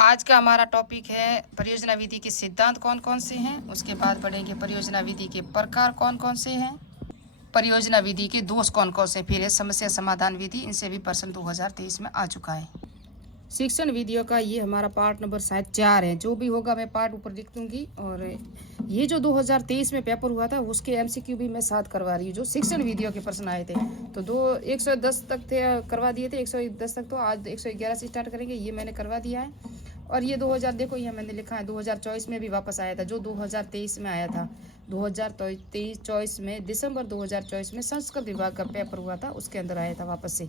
आज का हमारा टॉपिक है परियोजना विधि के सिद्धांत कौन कौन से हैं। उसके बाद पढ़ेंगे परियोजना विधि के प्रकार कौन कौन से हैं, परियोजना विधि के दोष कौन कौन से, फिर है समस्या समाधान विधि। इनसे भी प्रश्न 2023 में आ चुका है। शिक्षण विधियों का ये हमारा पार्ट नंबर शायद 4 है। जो भी होगा मैं पार्ट ऊपर लिख दूंगी। और ये जो 2023 में पेपर हुआ था उसके एमसीक्यू भी मैं साथ करवा रही हूँ। जो शिक्षण विधियों के प्रश्न आए थे तो 110 तक थे, करवा दिए थे 110 तक। तो आज 111 से स्टार्ट करेंगे, ये मैंने करवा दिया है। और ये 2000 देखो, ये मैंने लिखा है 2024 में भी वापस आया था। जो 2023 में आया था 2023 में दिसंबर 2024 में संस्कृत विभाग का पेपर हुआ था, उसके अंदर आया था वापस से।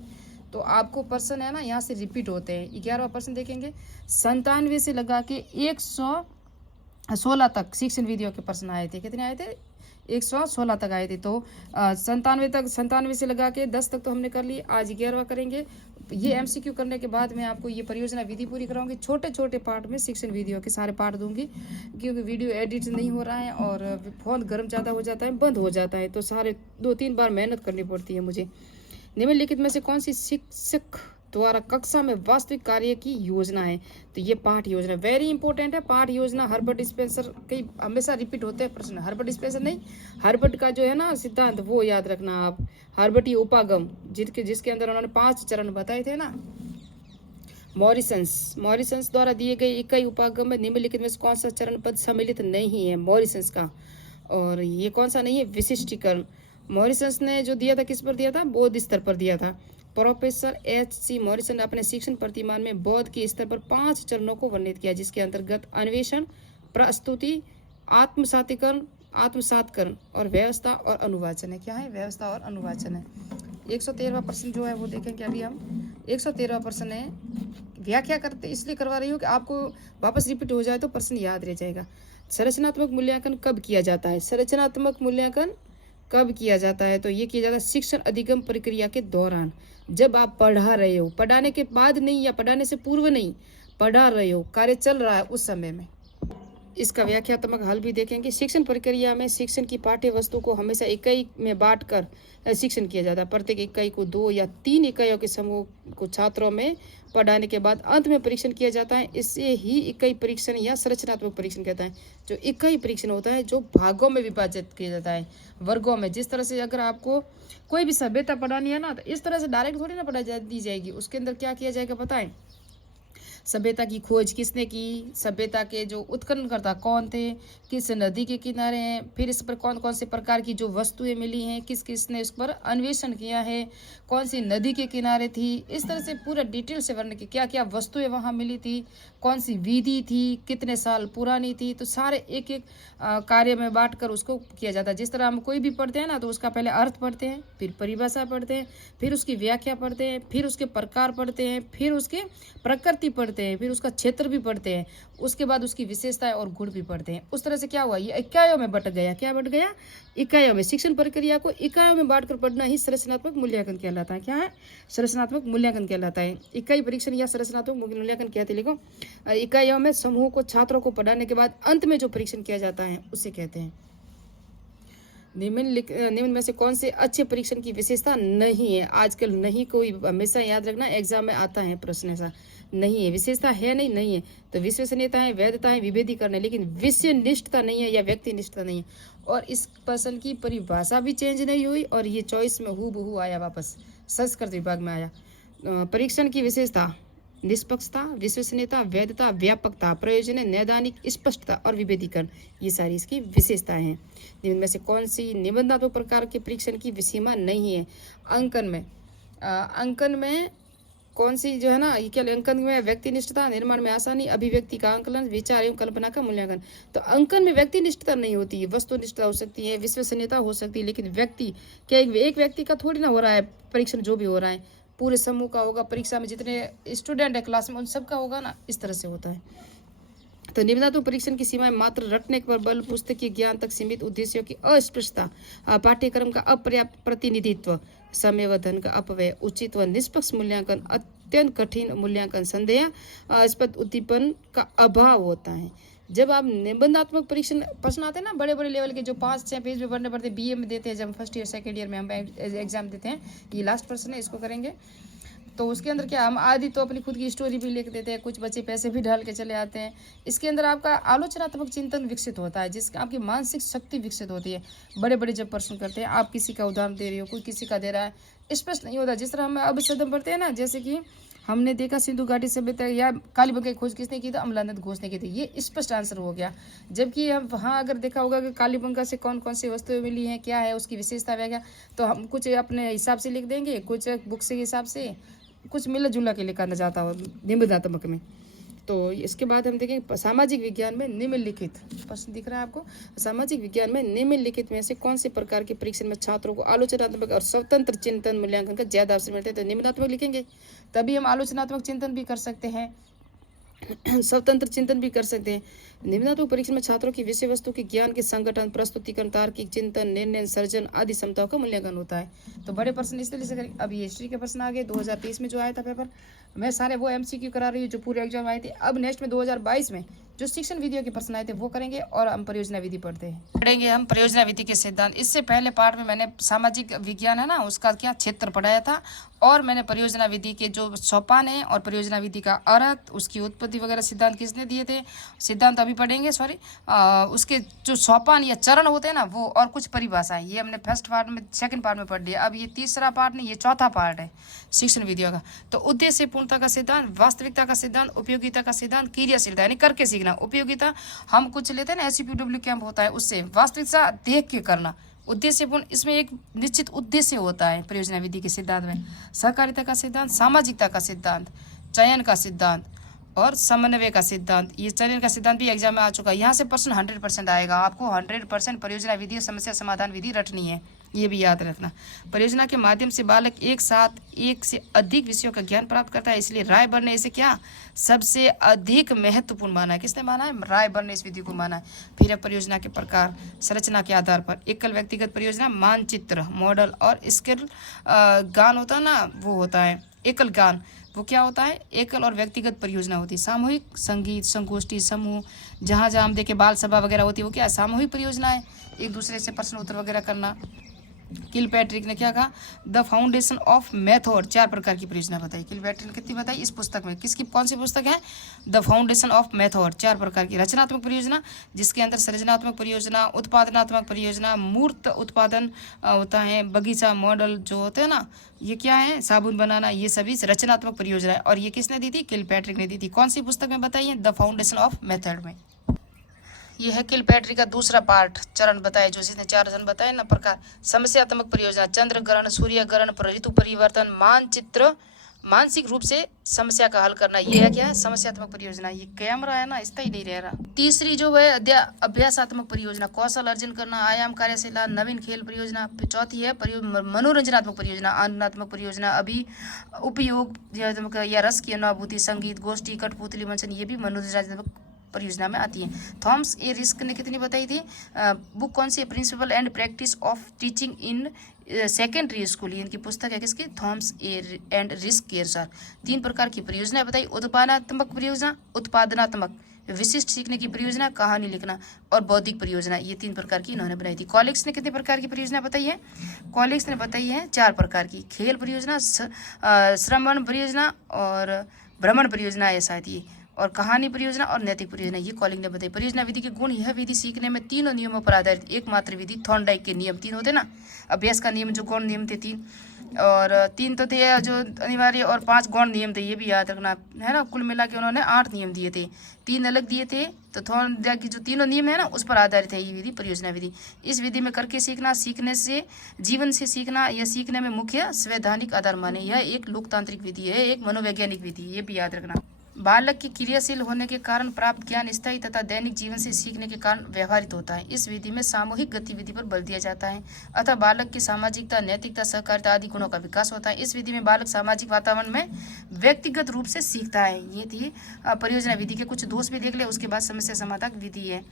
तो आपको प्रश्न है ना यहाँ से रिपीट होते हैं। 11वां प्रश्न देखेंगे, 97 से लगा के 116 तक शिक्षण विधियों के प्रश्न आए थे। कितने आए थे? 116 तक आए थे। तो 97 से लगा के 10 तक तो हमने कर लिए। आज 11वां करेंगे। ये एमसीक्यू करने के बाद मैं आपको ये परियोजना विधि पूरी कराऊंगी। छोटे छोटे पार्ट में शिक्षण विधियों के सारे पार्ट दूंगी, क्योंकि वीडियो एडिट नहीं हो रहा है और फोन गर्म ज़्यादा हो जाता है, बंद हो जाता है, तो सारे 2-3 बार मेहनत करनी पड़ती है मुझे। निम्नलिखित में से कौन सी शिक्षक द्वारा कक्षा में वास्तविक कार्य की योजना है? तो ये पाठ योजना वेरी इंपॉर्टेंट है। पाठ योजना हर्बर्ट स्पेंसर कई हमेशा रिपीट होते हैं प्रश्न। हर्बर्ट स्पेंसर नहीं, हर्बर्ट का जो है ना सिद्धांत वो याद रखना आप। हर्बर्ट ये उपागम जिसके अंदर उन्होंने 5 चरण बताए थे ना। मॉरिसंस द्वारा दिए गए इकाई उपागम में निम्नलिखित में से कौन सा चरण पद सम्मिलित नहीं है मॉरिसंस का? और ये कौन सा नहीं है? विशिष्टीकरण। मॉरिसंस ने जो दिया था किस पर दिया था? बौद्ध स्तर पर दिया था। प्रोफेसर एच.सी. मॉरिसन ने अपने शिक्षण प्रतिमान में बौद्ध के स्तर पर 5 चरणों को वर्णित किया, जिसके अंतर्गत अन्वेषण, प्रस्तुति, आत्मसातकरण और व्यवस्था और अनुवाचन है। क्या है? व्यवस्था और अनुवाचन है। 113वां प्रश्न जो है वो देखेंगे अभी हम। 113वां प्रश्न है, व्याख्या करते इसलिए करवा रही हूँ कि आपको वापस रिपीट हो जाए तो प्रश्न याद रह जाएगा। संरचनात्मक मूल्यांकन कब किया जाता है? संरचनात्मक मूल्यांकन कब किया जाता है? तो ये किया जाता है शिक्षण अधिगम प्रक्रिया के दौरान, जब आप पढ़ा रहे हो, पढ़ाने के बाद नहीं या पढ़ाने से पूर्व नहीं, पढ़ा रहे हो, कार्य चल रहा है उस समय में। इसका व्याख्यात्मक हल भी देखेंगे। शिक्षण प्रक्रिया में शिक्षण की पाठ्य वस्तु को हमेशा इकाई में बांटकर शिक्षण किया जाता है। प्रत्येक इकाई को 2 या 3 इकाइयों के समूह को छात्रों में पढ़ाने के बाद अंत में परीक्षण किया जाता है। इससे ही इकाई परीक्षण या संरचनात्मक परीक्षण कहता है। जो इकाई परीक्षण होता है जो भागों में विभाजित किया जाता है, वर्गों में। जिस तरह से अगर आपको कोई भी सभ्यता पढ़ानी है ना, तो इस तरह से डायरेक्ट थोड़ी ना पढ़ाई दी जाएगी। उसके अंदर क्या किया जाएगा बताएं? सभ्यता की खोज किसने की, सभ्यता के जो उत्खननकर्ता कौन थे, किस नदी के किनारे हैं, फिर इस पर कौन कौन से प्रकार की जो वस्तुएं मिली हैं, किस किसने उस पर अन्वेषण किया है, कौन सी नदी के किनारे थी। इस तरह से पूरा डिटेल से वर्णन की क्या क्या वस्तुएं वहाँ मिली थी, कौन सी विधि थी, कितने साल पुरानी थी। तो सारे एक एक कार्य में बांट कर उसको किया जाता है। जिस तरह हम कोई भी पढ़ते हैं ना, तो उसका पहले अर्थ पढ़ते हैं, फिर परिभाषा पढ़ते हैं, फिर उसकी व्याख्या पढ़ते हैं, फिर उसके प्रकार पढ़ते हैं, फिर उसके प्रकृति पढ़ते हैं, फिर उसका क्षेत्र भी पढ़ते हैं, उसके बाद उसकी विशेषताएं और गुण भी पढ़ते हैं। उस तरह से क्या हुआ, ये इकाइयों में बट गया। क्या बट गया? इकाइयों में। शिक्षण प्रक्रिया को इकाइयों में बांटकर पढ़ना ही संरचनात्मक मूल्यांकन कहलाता है। क्या है? संरचनात्मक मूल्यांकन कहलाता है। इकाई परीक्षण या संरचनात्मक मूल्यांकन कहते हैं। लिखो, इकाइयों में समूह को छात्रों को पढ़ाने के बाद अंत में जो परीक्षण किया जाता है उसे कहते हैं। निम्न में से कौन से अच्छे परीक्षण की विशेषता नहीं है? आजकल नहीं, कोई हमेशा याद रखना एग्जाम में आता है प्रश्न ऐसा। नहीं है, विशेषता है नहीं है। तो विश्वसनीयता है, वैधता है, विभेदीकरण है, लेकिन विषय निष्ठता नहीं है या व्यक्ति निष्ठता नहीं है। और इस प्रश्न की परिभाषा भी चेंज नहीं हुई और ये चॉइस में हूबहू आया, वापस संस्कृत विभाग में आया। परीक्षण की विशेषता: निष्पक्षता, विश्वसनीयता, वैधता, व्यापकता, प्रयोजन, नैदानिक, स्पष्टता और विभेदीकरण, ये सारी इसकी विशेषताएं हैं। इनमें से कौन सी निबंधात्मक प्रकार के परीक्षण की सीमा नहीं है? अंकन में कौन सी जो है ना, ये क्या? अंकन में व्यक्तिनिष्ठता, निर्माण में आसानी, अभिव्यक्ति का आंकलन, विचार एवं कल्पना का मूल्यांकन। तो अंकन में व्यक्तिनिष्ठता नहीं होती है, वस्तुनिष्ठता हो सकती है, विश्वसनीयता हो सकती है, लेकिन व्यक्ति क्या एक व्यक्ति का थोड़ी ना हो रहा है परीक्षण। जो भी हो रहा है पूरे समूह का होगा। परीक्षा में जितने स्टूडेंट है क्लास में उन सबका होगा ना, इस तरह से होता है। तो निबंधात्मक परीक्षण की सीमाएं मात्र रटने पर बल, पुस्तकीय ज्ञान तक सीमित, उद्देश्यों की अस्पष्टता, पाठ्यक्रम का अपर्याप्त प्रतिनिधित्व, समयवधन का अपव्यय, उचित व निष्पक्ष मूल्यांकन, अत्यंत कठिन मूल्यांकन, संदेहास्पद उद्दीपन का अभाव होता है। जब आप निबंधात्मक परीक्षण प्रश्न आते हैं ना, बड़े बड़े लेवल के, जो 5-6 पेज में पढ़ने पड़ते हैं, बीए में देते हैं, जब फर्स्ट ईयर सेकंड ईयर में हम एग्जाम देते हैं। ये लास्ट प्रश्न है, इसको करेंगे। तो उसके अंदर क्या, हम आदि तो अपनी खुद की स्टोरी भी लिख देते हैं, कुछ बच्चे पैसे भी डाल के चले आते हैं। इसके अंदर आपका आलोचनात्मक चिंतन विकसित होता है, जिससे आपकी मानसिक शक्ति विकसित होती है। बड़े बड़े जब प्रश्न करते हैं, आप किसी का उदाहरण दे रही हो, कोई किसी का दे रहा है, स्पष्ट नहीं होता। जिस तरह हम अब सदम पढ़ते हैं ना, जैसे कि हमने देखा सिंधु घाटी सभ्यता या कालीबंगा की खोज किसने की थी, अमलानंद घोष ने की थी, ये स्पष्ट आंसर हो गया। जबकि हम वहाँ अगर देखा होगा कि कालीबंगा से कौन कौन सी वस्तुएं मिली हैं, क्या है उसकी विशेषता व्याख्या, तो हम कुछ अपने हिसाब से लिख देंगे, कुछ बुक के हिसाब से, कुछ मिला जुला के लिखा न जाता हो निबंधात्मक में। तो इसके बाद हम देखेंगे सामाजिक विज्ञान में निम्नलिखित, प्रश्न दिख रहा है आपको, सामाजिक विज्ञान में निम्नलिखित में से कौन से प्रकार के परीक्षण में छात्रों को आलोचनात्मक और स्वतंत्र चिंतन मूल्यांकन का ज्यादा अवसर मिलता है। तो निम्नात्मक लिखेंगे, तभी हम आलोचनात्मक चिंतन भी कर सकते हैं, स्वतंत्र चिंतन भी कर सकते हैं। निम्नात्मक परीक्षण में छात्रों की विषय वस्तु के ज्ञान के संगठन, प्रस्तुतिकरण, तार्किक चिंतन, निर्णय सर्जन आदि क्षमताओं का मूल्यांकन होता है। तो बड़े प्रश्न इस तरह से करेंगे। अब ये हिस्ट्री के प्रश्न आ गए 2023 में जो आया था पेपर, मैं सारे वो MCQ करा रही हूँ जो पूरे एग्जाम आए थे। अब नेक्स्ट में 2022 में जो शिक्षण विधियों के प्रश्न आए थे वो करेंगे, और हम परियोजना विधि पढ़ेंगे हम परियोजना विधि के सिद्धांत। इससे पहले पार्ट में मैंने सामाजिक विज्ञान है ना, उसका क्या क्षेत्र पढ़ाया था, और मैंने परियोजना विधि के जो सोपान है और परियोजना विधि का अर्थ, उसकी उत्पत्ति वगैरह सिद्धांत किसने दिए थे, सिद्धांत अभी पढ़ेंगे, सॉरी उसके जो सोपान या चरण होते हैं ना वो, और कुछ परिभाषाएं, ये हमने फर्स्ट पार्ट में, सेकंड पार्ट में पढ़ लिया। अब ये तीसरा पार्ट नहीं, ये चौथा पार्ट है शिक्षण विधियों का। तो उद्देश्य पूर्णता का सिद्धांत, वास्तविकता का सिद्धांत, उपयोगिता का सिद्धांत, क्रियाशीलता यानी करके सीखना। उपयोगिता हम कुछ लेते हैं ना, SCPW कैंप होता है उससे, वास्तविकता देख के करना, उद्देश्यपूर्ण, इसमें एक निश्चित उद्देश्य होता है परियोजना विधि के सिद्धांत में। सहकारिता का सिद्धांत, सामाजिकता का सिद्धांत, चयन का सिद्धांत और समन्वय का सिद्धांत। ये चयन का सिद्धांत भी एग्जाम में आ चुका है। यहाँ से प्रश्न 100% आएगा, आपको 100% परियोजना विधि और समस्या समाधान विधि रटनी है, ये भी याद रखना। परियोजना के माध्यम से बालक एक साथ एक से अधिक विषयों का ज्ञान प्राप्त करता है, इसलिए रायबर ने इसे क्या सबसे अधिक महत्वपूर्ण माना है। किसने माना है? रायबर ने इस विधि को माना है। फिर परियोजना के प्रकार, संरचना के आधार पर एकल व्यक्तिगत परियोजना, मानचित्र, मॉडल और स्किल गान होता है ना, वो होता है एकल गान। वो क्या होता है? एकल और व्यक्तिगत परियोजना होती है। सामूहिक संगीत, संगोष्ठी, समूह, जहाँ जहाँ हम देखे बाल सभा वगैरह होती है, वो क्या है? सामूहिक परियोजना है, एक दूसरे से प्रश्न उत्तर वगैरह करना। किलपैट्रिक ने क्या कहा? द फाउंडेशन ऑफ मेथड, 4 प्रकार की परियोजना बताई। किलपैट्रिक ने कितनी बताई इस पुस्तक में? किसकी, कौन सी पुस्तक है? द फाउंडेशन ऑफ मेथड, 4 प्रकार की। रचनात्मक परियोजना, जिसके अंदर सृजनात्मक परियोजना, उत्पादनात्मक परियोजना, मूर्त उत्पादन होता है, बगीचा, मॉडल जो होते हैं ना, ये क्या है? साबुन बनाना, ये सभी रचनात्मक परियोजना है। और ये किसने दी थी? किलपैट्रिक ने दी थी। कौन सी पुस्तक में बताई है? द फाउंडेशन ऑफ मेथड में। यह है किलपैट्रिक का दूसरा पार्ट, चरण बताए, जो इसने 4 चरण बताए ना प्रकार। समस्यात्मक परियोजना, चंद्र ग्रहण, सूर्य ग्रहण, ऋतु परिवर्तन, मानचित्र, मानसिक रूप से समस्या का हल करना, ये है क्या है? समस्यात्मक परियोजना। ये कैमरा है ना, इसका ही नहीं रह रहा। तीसरी जो है अभ्यासात्मक परियोजना, कौशल अर्जन करना, आयाम कार्यशाला, नवीन खेल परियोजना। चौथी है मनोरंजनात्मक परियोजना, आनंदात्मक परियोजना, अभी उपयोग या रस की अनुभूति, संगीत, गोष्ठी, कठपुतली मंचन, ये भी मनोरंजनात्मक परियोजना में आती है। थॉमस ए रिस्क ने कितनी बताई थी? बुक कौन सी? Principle and practice of teaching in secondary school, इनकी पुस्तक है। किसकी? थॉमस ए एंड रिस्क के अनुसार 3 प्रकार की परियोजना बताई। उत्पादनात्मक परियोजना, उत्पादनात्मक, विशिष्ट सीखने की परियोजना, कहानी लिखना और बौद्धिक परियोजना, ये 3 प्रकार की इन्होंने बनाई थी। कॉलेक्स ने कितने प्रकार की परियोजना बताई है? कॉलेक्स ने बताई है 4 प्रकार की। खेल परियोजना, श्रवण परियोजना और भ्रमण परियोजना है शायद ये, और कहानी परियोजना और नैतिक परियोजना, ये कॉलिंग ने बताई। परियोजना विधि के गुण, यह विधि सीखने में 3 नियमों पर आधारित एकमात्र विधि। थॉर्नडाइक के नियम 3 होते ना, अभ्यास का नियम जो गौण नियम थे 3, और 3 तो थे जो अनिवार्य, और 5 गौण नियम थे, ये भी याद रखना है ना। कुल मिला के उन्होंने 8 नियम दिए थे, 3 अलग दिए थे। तो थॉर्नडाइक की जो 3 नियम है ना, उस पर आधारित है ये विधि, परियोजना विधि। इस विधि में करके सीखना, सीखने से, जीवन से सीखना, यह सीखने में मुख्य संवैधानिक आधार माने। यह एक लोकतांत्रिक विधि है, एक मनोवैज्ञानिक विधि, ये भी याद रखना। बालक की क्रियाशील होने के कारण प्राप्त ज्ञान स्थायी तथा दैनिक जीवन से सीखने के कारण व्यवहारित होता है। इस विधि में सामूहिक गतिविधि पर बल दिया जाता है, अतः बालक की सामाजिकता, नैतिकता, सहकारिता आदि गुणों का विकास होता है। इस विधि में बालक सामाजिक वातावरण में व्यक्तिगत रूप से सीखता है। ये थी परियोजना विधि के कुछ दोष भी देख ले, उसके बाद समस्या समाधान विधि है।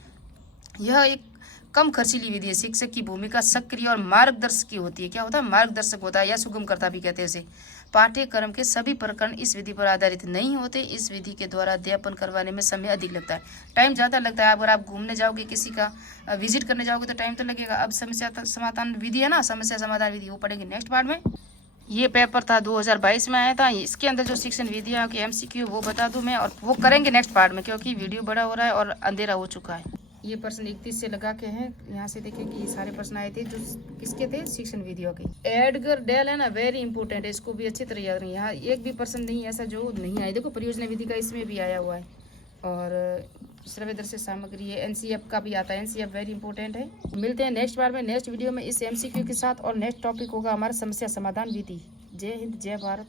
यह एक कम खर्चीली विधि है। शिक्षक की भूमिका सक्रिय और मार्गदर्शक की होती है। क्या होता है? मार्गदर्शक होता है, या सुगमकर्ता भी कहते हैं इसे। पाठ्यक्रम के सभी प्रकरण इस विधि पर आधारित नहीं होते। इस विधि के द्वारा अध्यापन करवाने में समय अधिक लगता है, टाइम ज़्यादा लगता है। अगर आप घूमने जाओगे, किसी का विजिट करने जाओगे तो टाइम तो लगेगा। अब समस्या समाधान विधि है ना, समस्या समाधान विधि, वो पढ़ेंगे नेक्स्ट पार्ट में। ये पेपर था 2022 में आया था। इसके अंदर जो शिक्षण विधियाँ के MCQ वो बता दूं मैं, और वो करेंगे नेक्स्ट पार्ट में, क्योंकि वीडियो बड़ा हो रहा है और अंधेरा हो चुका है। ये प्रश्न 31 से लगा के हैं, यहाँ से देखें कि ये सारे प्रश्न आए थे जो किसके थे, शिक्षण विधियों के। एडगर डेल है ना, वेरी इंपॉर्टेंट है, इसको भी अच्छी तरह याद रखें। यहाँ एक भी प्रश्न नहीं ऐसा जो नहीं आया। देखो परियोजना विधि का इसमें भी आया हुआ है, और सर्वेदर्शी सामग्री है, NCF का भी आता है। NCF वेरी इंपॉर्टेंट है। मिलते हैं नेक्स्ट बार में, नेक्स्ट वीडियो में इस MCQ के साथ, और नेक्स्ट टॉपिक होगा हमारा समस्या समाधान विधि। जय हिंद, जय भारत।